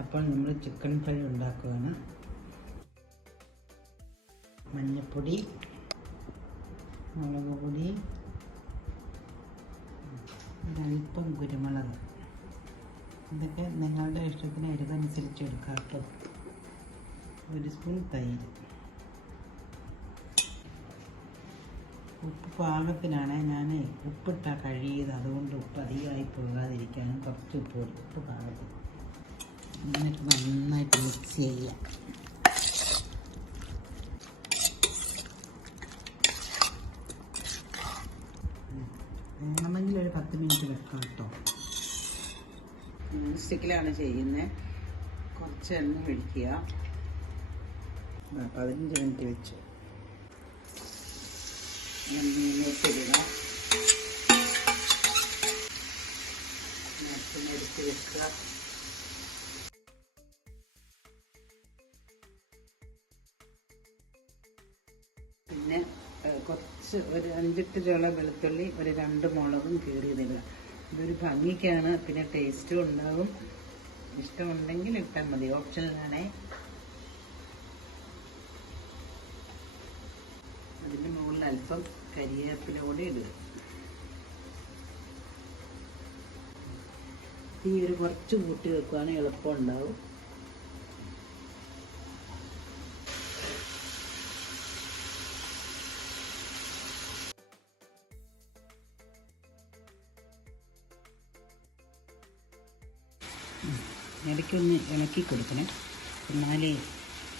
അപ്പോൾ നമ്മൾ chicken fry ഉണ്ടാക്കുകയാണ്. മഞ്ഞൾപ്പൊടി, മുളക് പൊടി, ഒരൽപ്പം കുരുമുളക്, ഇതൊക്കെ നിങ്ങളുടെ ഇഷ്ടത്തിന് എരിവനുസരിച്ച് എടുക്കാം കേട്ടോ. 1 സ്പൂൺ തൈര്. ഉപ്പ് പാകത്തിനാണ് ഞാൻ ഉപ്പിട്ടാൽ കഴിയത്, അതുകൊണ്ട് ഉപ്പ് അധികമായി പോകാതിരിക്കാനും കുറച്ച് ഉപ്പ് പാകത്തിന്. എന്നിട്ട് നന്നായിട്ട് മിക്സ് ചെയ്യാം. വേണമെങ്കിൽ ഒരു 10 മിനിറ്റ് വെക്കാം കേട്ടോ. സ്റ്റിക്കിലാണ് ചെയ്യുന്നത്. കുറച്ച് എണ്ണ ഒഴിക്കുക. 15 മിനിറ്റ് വെച്ചു. മീനിട്ടിടുക. എടുത്ത് വെക്കുക. പിന്നെ കുറച്ച് ഒരു 5-8 ചോള വെളുത്തുള്ളി, ഒരു 2 മുളകും കീറിയതിടുക. ഇതൊരു ഭംഗിക്കാണ്, പിന്നെ ടേസ്റ്റും ഉണ്ടാവും. ഇഷ്ടമുണ്ടെങ്കിൽ ഇട്ടാൽ മതി, ഓപ്ഷനിലാണേ. അതിൻ്റെ മുകളിൽ അല്പം കരിവേപ്പില കൂടി ഇടുക. തീ കുറച്ച് കൂട്ടി വെക്കുകയാണെങ്കിൽ എളുപ്പം ഉണ്ടാവും. ഇടയ്ക്കൊന്ന് ഇളക്കി കൊടുക്കണം, എന്നാലേ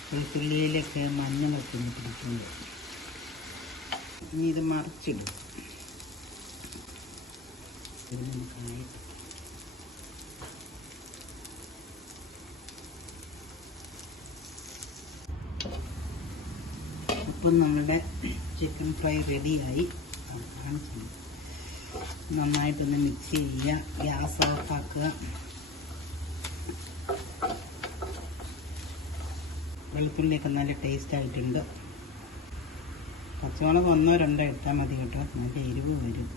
വെളുത്തുള്ളിയിലൊക്കെ മഞ്ഞളൊക്കെ ഒന്ന് പിടിക്കുള്ളൂ. ഇനി ഇത് മറിച്ചിടും. അപ്പം നമ്മുടെ ചിക്കൻ ഫ്രൈ റെഡിയായി. നന്നായിട്ടൊന്ന് മിക്സ് ചെയ്യുക. ഗ്യാസ് ഓഫാക്കുക. വെളുത്തുള്ളിയൊക്കെ നല്ല ടേസ്റ്റ് ആയിട്ടുണ്ട്. പച്ചമുളക് 1-2 ഇട്ടാൽ മതി കേട്ടോ, നല്ല എരിവ് വരും.